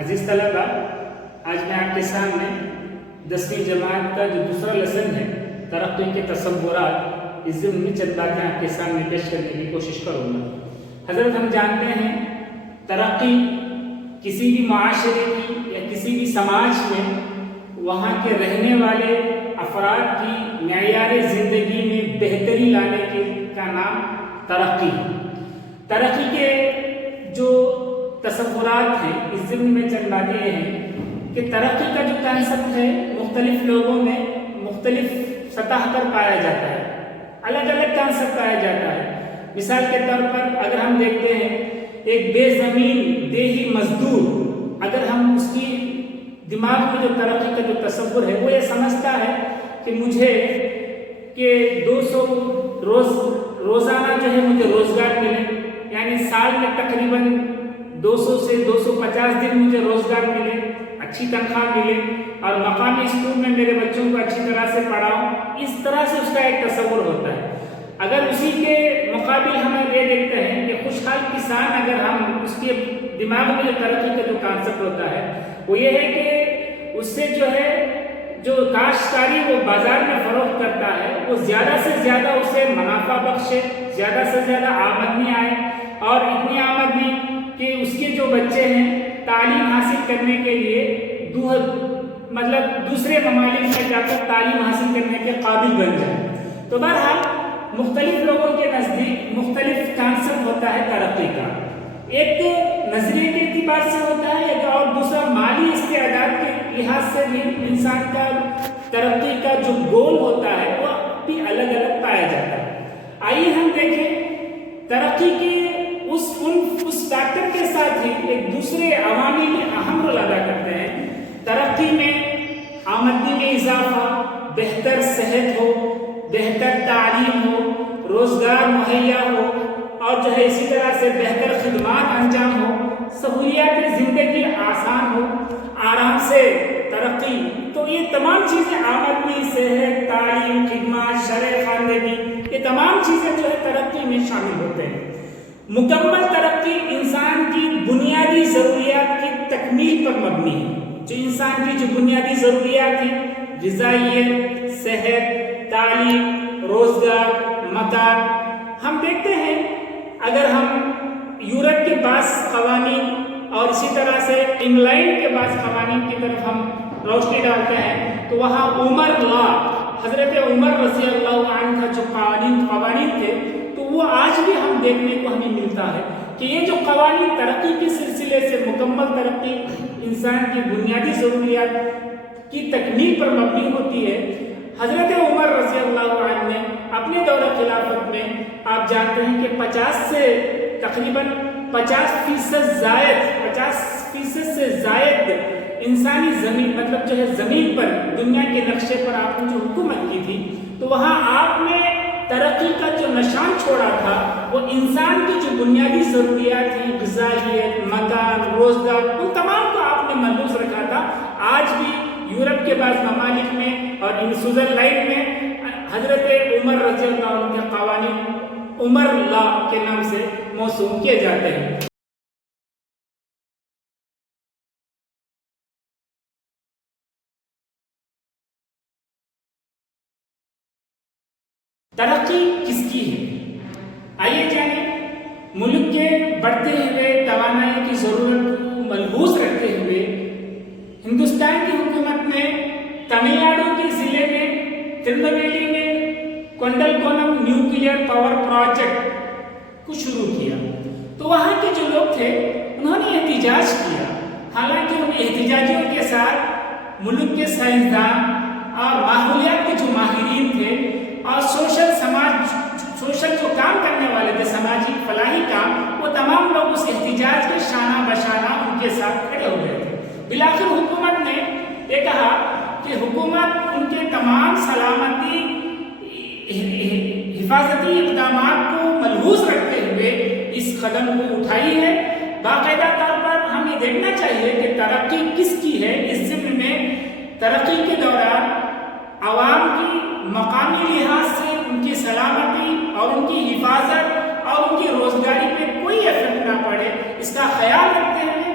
عزیز طلبہ، آج میں آپ کے سامنے 10ویں جماعت کا جو دوسرا لیسن ہے ترقی کے تصورات، اس ضمن میں چند باتیں آپ کے سامنے پیش کرنے کی کوشش کروں گا۔ حضرت ہم جانتے ہیں ترقی کسی بھی معاشرے کی یا کسی بھی سماج میں وہاں کے رہنے والے افراد کی معیار زندگی میں بہتری لانے کا نام ترقی ہے۔ ترقی کے جو تصورات ہیں اس ضمن میں چند باتیں یہ ہیں کہ ترقی کا جو کنسپٹ ہے مختلف لوگوں میں مختلف سطح پر پایا جاتا ہے، الگ الگ کنسپٹ پایا جاتا ہے۔ مثال کے طور پر اگر ہم دیکھتے ہیں ایک بے زمین دیہی مزدور، اگر ہم اس کی دماغ میں جو ترقی کا جو تصور ہے وہ یہ سمجھتا ہے کہ مجھے کہ 200 روزانہ جو ہے مجھے روزگار ملے، یعنی سال میں تقریباً 200 سے 250 دن مجھے روزگار ملے، اچھی تنخواہ ملے اور مقامی اسکول میں میرے بچوں کو اچھی طرح سے پڑھاؤں، اس طرح سے اس کا ایک تصور ہوتا ہے۔ اگر اسی کے مقابل ہم یہ دیکھتے ہیں کہ خوشحال کسان، اگر ہم اس کے دماغ میں جو ترقی کا جو کانسیپٹ ہوتا ہے وہ یہ ہے کہ اس سے جو ہے جو کاشتکاری وہ بازار میں فروخت کرتا ہے وہ زیادہ سے زیادہ اسے منافع بخشے، زیادہ سے زیادہ آمدنی آئے، اور اتنی آمدنی کہ اس کے جو بچے ہیں تعلیم حاصل کرنے کے لیے دوسرے ممالک میں جا کر تعلیم حاصل کرنے کے قابل بن جائے۔ تو بہرحال مختلف لوگوں کے نزدیک مختلف کانسیپٹ ہوتا ہے ترقی کا، ایک نظریے کے اعتبار سے ہوتا ہے اور دوسرا مالی استعداد کے لحاظ سے بھی انسان کا ترقی کا جو گول ہوتا ہے وہ بھی الگ الگ پایا جاتا ہے۔ آئیے ہم دیکھیں ترقی کے اس فیکٹر کے ساتھ ہی ایک دوسرے عوامل میں اہم رول ادا کرتے ہیں۔ ترقی میں آمدنی میں اضافہ، بہتر صحت ہو، بہتر تعلیم ہو، روزگار مہیا ہو، اور جو ہے اسی طرح سے بہتر خدمات انجام ہو، سہولیات زندگی آسان ہو، آرام سے ترقی، تو یہ تمام چیزیں آمدنی، صحت، تعلیم، خدمات، شرح خواندگی، یہ تمام چیزیں جو ہے ترقی میں شامل ہوتے ہیں۔ مکمل ترقی انسان کی بنیادی ضروریات کی تکمیل پر مبنی ہے۔ جو انسان کی جو بنیادی ضروریات ہیں، غذائیت، صحت، تعلیم، روزگار، مکان، ہم دیکھتے ہیں اگر ہم یورپ کے بعض قوانین اور اسی طرح سے انگلینڈ کے بعض قوانین کی طرف ہم روشنی ڈالتے ہیں تو وہاں عمر لا، حضرت عمر رضی اللہ عنہ کا جو قوانین تھے تو وہ آج بھی ہم دیکھنے کو ہمیں ملتا ہے کہ یہ جو قوانین ترقی کے سلسلے سے مکمل ترقی انسان کی بنیادی ضروریات کی تکمیل پر مبنی ہوتی ہے۔ حضرت عمر رضی اللہ عنہ نے اپنے دور خلافت میں آپ جانتے ہیں کہ 50 سے تقریباً 50% سے زائد انسانی زمین جو ہے زمین پر دنیا کے نقشے پر آپ نے جو حکومت کی تھی تو وہاں آپ نے ترقی کا جو نشان چھوڑا تھا وہ انسان کی جو بنیادی ضروریات ہیں، غذائیت، مکان، روزگار، ان تمام کو آپ نے ملحوظ رکھا تھا۔ آج بھی یورپ کے بعض ممالک میں اور سوئٹزرلینڈ میں حضرت عمر رضی اللہ عنہ کے قوانین عمر لا کے نام سے موسوم کیے جاتے ہیں۔ ترقی کس کی ہے؟ آئیے جانیں۔ ملک کے بڑھتے ہوئے توانائی کی ضرورت کو ملحوظ رکھتے ہوئے ہندوستان کی حکومت نے تمل ناڈو کے ضلع میں ترونیویلی میں کونڈل نیوکلیئر پاور پروجیکٹ کو شروع کیا۔ تو وہاں کے جو لوگ تھے انہوں نے احتجاج کیا، حالانکہ ان احتجاجیوں کے ساتھ ملک کے سائنسدان اور ماحولیات کے جو ماہرین تھے اور سوشل جو کام کرنے والے تھے، سماجی فلاحی کام، وہ تمام لوگ اس احتجاج کے شانہ بشانہ ان کے ساتھ کھڑے ہو گئے تھے۔ بالآخر حکومت نے یہ کہا کہ حکومت ان کے تمام سلامتی حفاظتی اقدامات کو ملحوظ رکھتے ہوئے اس قدم کو اٹھائی ہے۔ باقاعدہ طور پر ہمیں دیکھنا چاہیے کہ ترقی کس کی ہے۔ اس ضمن میں ترقی کے دوران عوام کی مقامی لحاظ سے ان کی سلامتی اور ان کی حفاظت اور ان کی روزگاری پہ کوئی افیکٹ نہ پڑے، اس کا خیال رکھتے ہوئے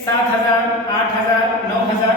7,000, 8,000, 9,000,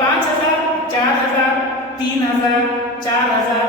5,000, 4,000, 3,000, 4,000,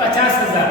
50,000,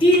3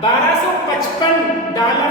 $1255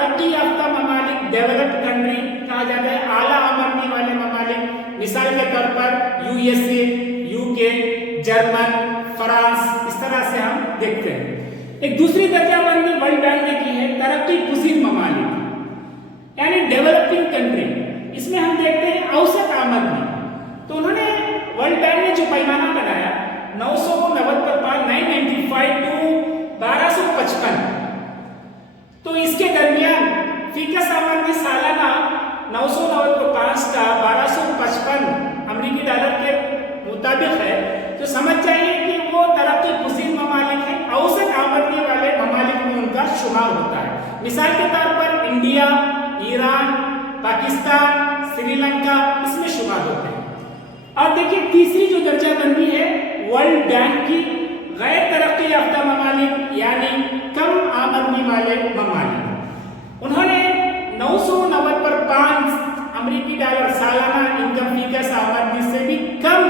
ترقی یافتہ ممالک ڈیولپڈ کنٹری کہا جاتا ہے، اعلیٰ آمدنی والے ممالک، مثال کے طور پر USA، UK، جرمن، فرانس، اس طرح سے ہم دیکھتے ہیں۔ ایک دوسری درجہ بندی ورلڈ بینک نے کی ہے ترقی پذیر ممالک یعنی ڈیولپنگ کنٹری، اس میں ہم دیکھتے ہیں اوسط آمدنی، تو انہوں نے ورلڈ بینک نے جو پیمانہ بنایا 995 ٹو 1255، تو اس کے درمیان فیکس آمدنی سالانہ 995 کا 1255 امریکی ڈالر کے مطابق ہے، تو سمجھ جائیے کہ وہ ترقی پذیر ممالک ہیں، اوسط آمدنی والے ممالک میں ان کا شمار ہوتا ہے۔ مثال کے طور پر انڈیا، ایران، پاکستان، سری لنکا اس میں شمار ہوتے ہیں۔ اور دیکھیے تیسری جو درجہ بندی ہے ورلڈ بینک کی، غیر ترقی یافتہ ممالک یعنی کم آمدنی والے ممالک، انہوں نے 990 پر 5 امریکی ڈالر سالانہ انکم فیکس آمدنی سے بھی کم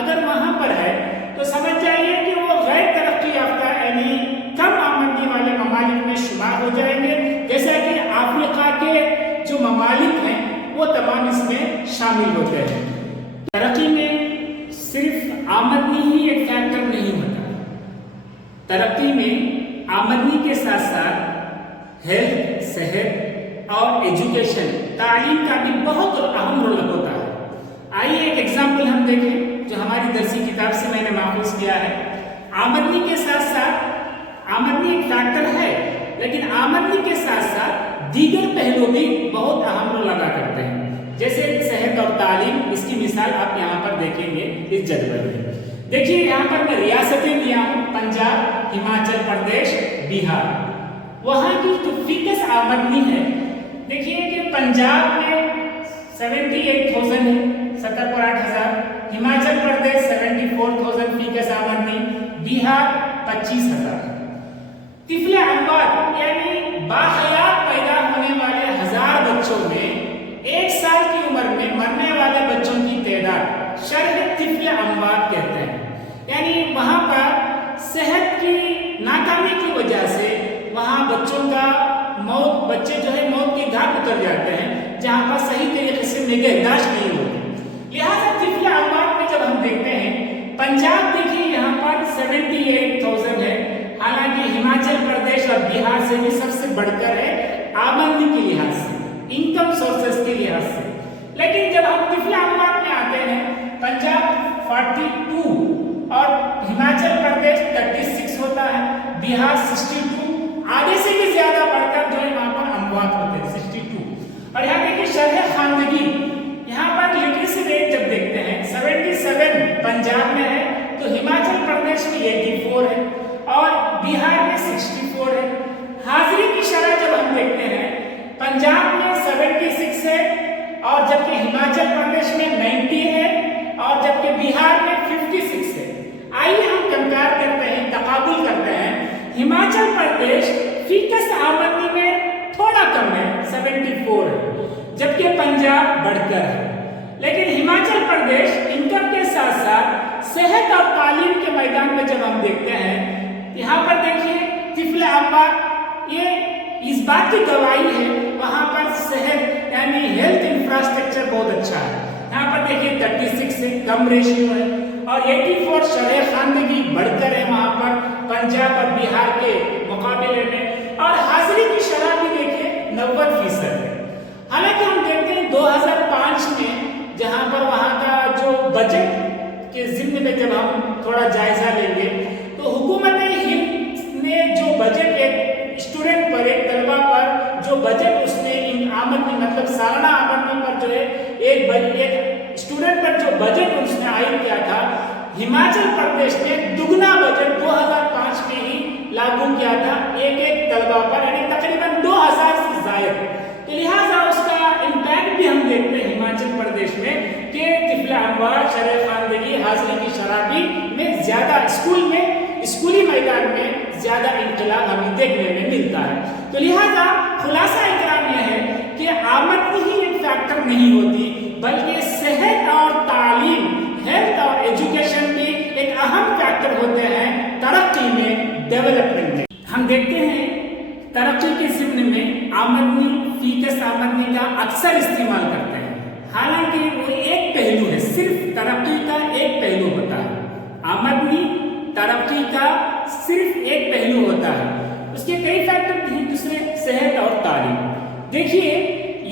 اگر وہاں پر ہے تو سمجھ جائیے کہ وہ غیر ترقی یافتہ یعنی کم آمدنی والے ممالک میں شمار ہو جائیں گے، جیسا کہ افریقہ کے جو ممالک ہیں وہ تمام اس میں شامل ہوتے ہیں۔ ترقی میں صرف آمدنی ہی ایک فیکٹر نہیں ہوتا، ترقی میں آمدنی کے ساتھ ساتھ ہیلتھ، صحت اور ایجوکیشن، تعلیم کا بھی بہت اہم رول ہوتا ہے۔ آئیے ایک ایگزامپل ہم دیکھیں جو ہماری درسی کتاب سے میں نے ماخوذ کیا ہے۔ آمدنی کے ساتھ ساتھ آمدنی ایک فیکٹر ہے، لیکن آمدنی کے ساتھ ساتھ دیگر پہلو بھی بہت اہم رول ادا کرتے ہیں، جیسے صحت اور تعلیم۔ اس کی مثال آپ یہاں پر دیکھیں گے اس جدول میں۔ دیکھیے یہاں پر میں ریاستیں لیا ہوں، پنجاب، ہماچل پردیش، بہار۔ وہاں کی جو فیکس آمدنی ہے، دیکھیے کہ پنجاب میں 78,000 ہے، 70,08,000، ہماچل پردیش 74,000 فیکس آمدنی، بہار 25,000۔ طفل اموات یعنی باحیات پیدا ہونے والے 1000 بچوں میں 1 سال کی عمر میں مرنے والے بچوں کی تعداد شرح طفل اموات کہتے ہیں، یعنی وہاں پر صحت کی ناکامی کی وجہ سے وہاں بچوں کا موت، بچے جو ہے موت کی گھاٹ اتر جاتے ہیں جہاں پر صحیح طریقے سے نگہداشت نہیں ہوتی۔ لہٰذا طفل اموات میں جب ہم دیکھتے ہیں پنجاب دیکھیے یہاں پر 78,000 ہے، حالانکہ ہماچل پردیش اور بہار سے بھی سب سے بڑھ کر ہے آمدنی کے لحاظ سے، انکم سورسز کے لحاظ سے۔ لیکن جب ہم طفل اموات میں آتے ہیں پنجاب 42 اور ہماچل پردیش 36 ہوتا ہے، بہار 62، آدھے سے بھی زیادہ بڑھ کر جو ہے وہاں پر اموات ہوتے ہیں 62۔ اور یہاں دیکھیے شرح خواندگی، یہاں پر لٹریسی ریٹ جب دیکھتے ہیں 77 پنجاب میں ہے، تو ہماچل پردیش میں 84 ہے اور بہار میں 64 ہے۔ حاضری کی شرح جب ہم دیکھتے ہیں پنجاب میں 76 ہے اور جبکہ ہماچل پردیش میں 90 ہے اور جبکہ بہار میں 56 ہے۔ آئیے ہم کمپیئر کرتے ہیں، تقابل کرتے ہیں۔ ہماچل پردیش فیکس آمدنی میں تھوڑا کم ہے، 74 ہے، جبکہ پنجاب بڑھ کر ہے۔ لیکن ہماچل پردیش انکم کے ساتھ ساتھ صحت اور تعلیم کے میدان میں جب ہم دیکھتے ہیں، یہاں پر دیکھیے طفل اموات، یہ اس بات کی گواہی ہے وہاں پر صحت یعنی ہیلتھ انفراسٹرکچر بہت اچھا ہے۔ یہاں پر دیکھیے 36 سے کم ریشیو ہے اور 84 شرح خواندگی بڑھ کر ہے وہاں پر پنجاب اور بہار کے مقابلے میں، اور حاضری کی شرح بھی دیکھیے 90% ہے۔ حالانکہ ہم دیکھتے ہیں 2005 میں جہاں پر وہاں کا جو بجٹ کے ضمن میں جب ہم تھوڑا جائزہ لیں گے تو حکومت ہند نے جو بجٹ ایک اسٹوڈنٹ پر، ایک طلبہ پر جو بجٹ اس نے آمدنی مطلب سالانہ آمدنی پر جو ہے ایک اسٹوڈنٹ پر جو بجٹ اس نے عائد کیا تھا، ہماچل پردیش نے دگنا بجٹ 2005 میں ہی لاگو کیا تھا ایک طلبہ پر، یعنی تقریباً 2000 سے زائد۔ لہٰذا اس کا امپیکٹ بھی ہم دیکھتے ہیں ہماچل پردیش میں کہ طفل اموات، شرح خواندگی، حاضری کی شرح بھی میں زیادہ اسکولی میدان میں زیادہ انقلاب ہمیں دیکھنے میں ملتا ہے۔ تو لہٰذا خلاصہ کلام یہ ہے کہ آمدنی ہی ایک فیکٹر نہیں ہوتی، بلکہ صحت اور تعلیم، ہیلتھ اور ایجوکیشن بھی ایک اہم فیکٹر ہوتے ہیں ترقی میں، ڈیولپمنٹ میں۔ ہم دیکھتے ہیں ترقی کے ضمن میں آمدنی فیکس آمدنی کا اکثر استعمال کرتے ہیں، حالانکہ وہ ایک پہلو ہے، صرف ترقی کا ایک پہلو ہوتا ہے۔ آمدنی ترقی کا صرف ایک پہلو ہوتا ہے، اس کے کئی فیکٹر ہیں، دوسرے صحت اور تعلیم۔ دیکھیے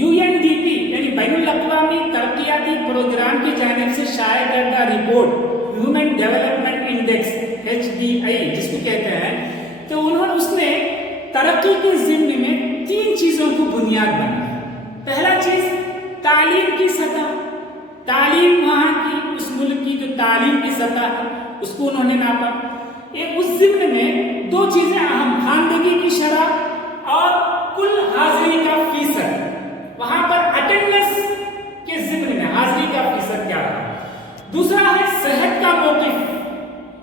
UNDP یعنی بین الاقوامی ترقیاتی پروگرام کی جانب سے شائع کردہ report human development index HDI جس کو کہتے ہیں، تو اس نے ترقی کے ضمن میں 3 چیزوں کو بنیاد بنایا۔ پہلا چیز تعلیم کی سطح، تعلیم وہاں کی اس ملک کی جو تعلیم کی سطح ہے اس کو انہوں نے ناپا۔ ایک اس ضمن میں 2 چیزیں اہم، خواندگی کی شرح اور کل حاضری کا فیصد، وہاں پر اٹینڈنس کے ضمن میں حاضری کا فیصد کیا رہا۔ دوسرا ہے صحت کا موقف،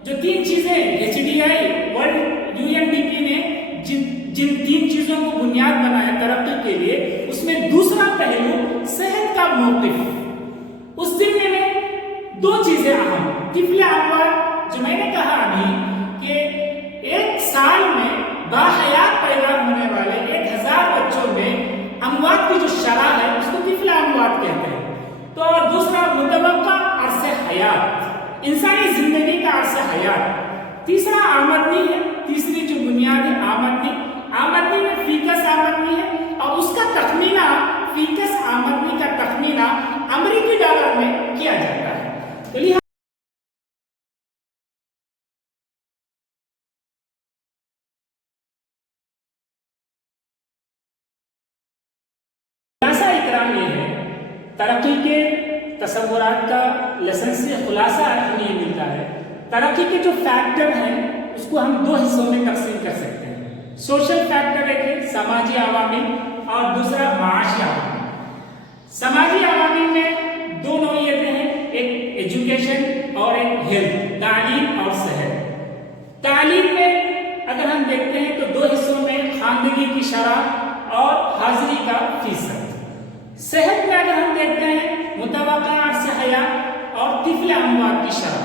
جو 3 چیزیں HDI ورلڈ UNDP نے جن 3 چیزوں کو بنیاد بنایا ترقی کے لیے، اس میں دوسرا پہلو صحت کا موقف۔ اس ضمن میں 2 چیزیں اہم، طفل اموات جو میں نے کہا ابھی کہ ایک سال میں باحیات پیدا ہونے والے 1000 بچوں میں اموات کی جو شرح ہے اس کو طفل اموات کہتے ہیں۔ تو اور دوسرا متوقع عرصہ حیات، انسانی زندگی کا عرصہ حیات۔ تیسرا آمدنی ہے، تیسری جو بنیاد ہے آمدنی میں فیکس آمدنی ہے، اور اس کا تخمینہ، فیکس آمدنی کا تخمینہ امریکی ڈالر میں کیا جاتا ہے۔ تو ترقی کے تصورات کا لیسن سے خلاصہ ہمیں یہ ملتا ہے، ترقی کے جو فیکٹر ہیں اس کو ہم 2 حصوں میں تقسیم کر سکتے ہیں۔ سوشل فیکٹر ایک ہے، سماجی عوامل، اور دوسرا معاشی عوامل۔ سماجی عوامل میں 2 نوعیتیں ہیں، ایک ایجوکیشن اور ایک ہیلتھ، تعلیم اور صحت۔ تعلیم میں اگر ہم دیکھتے ہیں تو 2 حصوں میں، خواندگی کی شرح اور حاضری کا فیصد۔ صحت میں اگر ہم دیکھتے ہیں متوقع عرصہ حیات اور طفل اموات کی شرح۔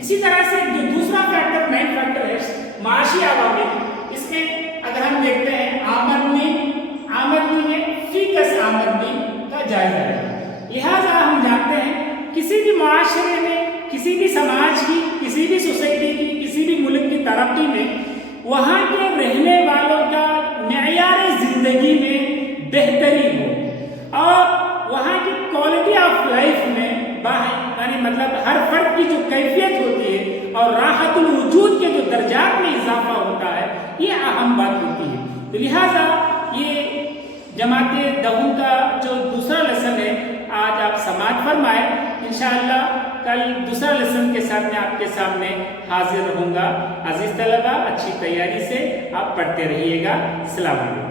اسی طرح سے جو دوسرا فیکٹر، مین فیکٹر ہے معاشی عوامل، اس میں اگر ہم دیکھتے ہیں آمدنی میں فیکس آمدنی کا جائزہ ہے۔ لہٰذا ہم جانتے ہیں کسی بھی معاشرے میں، کسی بھی سماج کی، کسی بھی سوسائٹی کی، کسی بھی ملک کی ترقی میں وہاں کے رہنے والوں کا معیار زندگی میں بہتری ہو اور وہاں کی کوالٹی آف لائف میں یعنی مطلب ہر فرد کی جو کیفیت ہوتی ہے اور راحت الوجود کے جو درجات میں اضافہ ہوتا ہے، یہ اہم بات ہوتی ہے۔ تو لہٰذا یہ جماعت 10 کا جو دوسرا لیسن ہے آج آپ سماعت فرمائے۔ انشاءاللہ کل دوسرا لیسن کے ساتھ میں آپ کے سامنے حاضر رہوں گا۔ عزیز طلبہ، اچھی تیاری سے آپ پڑھتے رہیے گا۔ السلام علیکم۔